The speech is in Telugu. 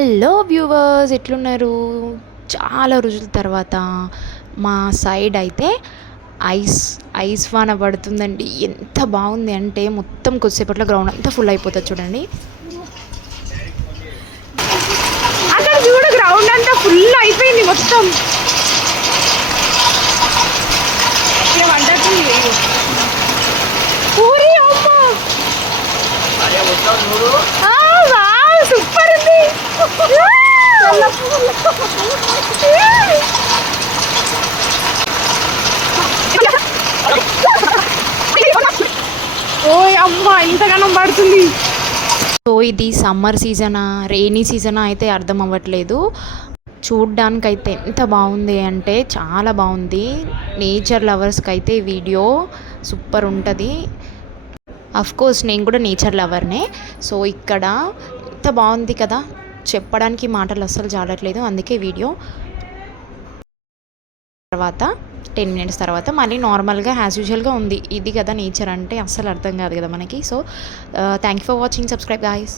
హలో వ్యూవర్స్, ఎట్లున్నారు? చాలా రోజుల తర్వాత మా సైడ్ అయితే ఐస్ ఐస్ వాన పడుతుందండి. ఎంత బాగుంది అంటే మొత్తం కొద్దిసేపట్లో గ్రౌండ్ అంతా ఫుల్ అయిపోతుంది చూడండి. అక్కడ చూడు, గ్రౌండ్ అంతా ఫుల్ అయిపోయింది మొత్తం. పూరి సూపర్ ఉంది. ఓయ్ అమ్మా, ఇంతగానం పడుతుంది. సో ఇది సమ్మర్ సీజనా రెయినీ సీజనా అయితే అర్థం అవ్వట్లేదు. చూడ్డానికైతే ఎంత బాగుంది అంటే చాలా బాగుంది. నేచర్ లవర్స్కి అయితే వీడియో సూపర్ ఉంటుంది. కోర్స్ నేను కూడా నేచర్ లవర్నే. సో ఇక్కడ ఎంత బాగుంది కదా, చెప్పడానికి మాటలు అస్సలు చాలట్లేదు. అందుకే వీడియో తర్వాత 10 minutes తర్వాత మళ్ళీ నార్మల్గా యాజ్ యూజువల్గా ఉంది. ఇది కదా నేచర్ అంటే, అస్సలు అర్థం కాదు కదా మనకి. So thank you for watching. Subscribe guys.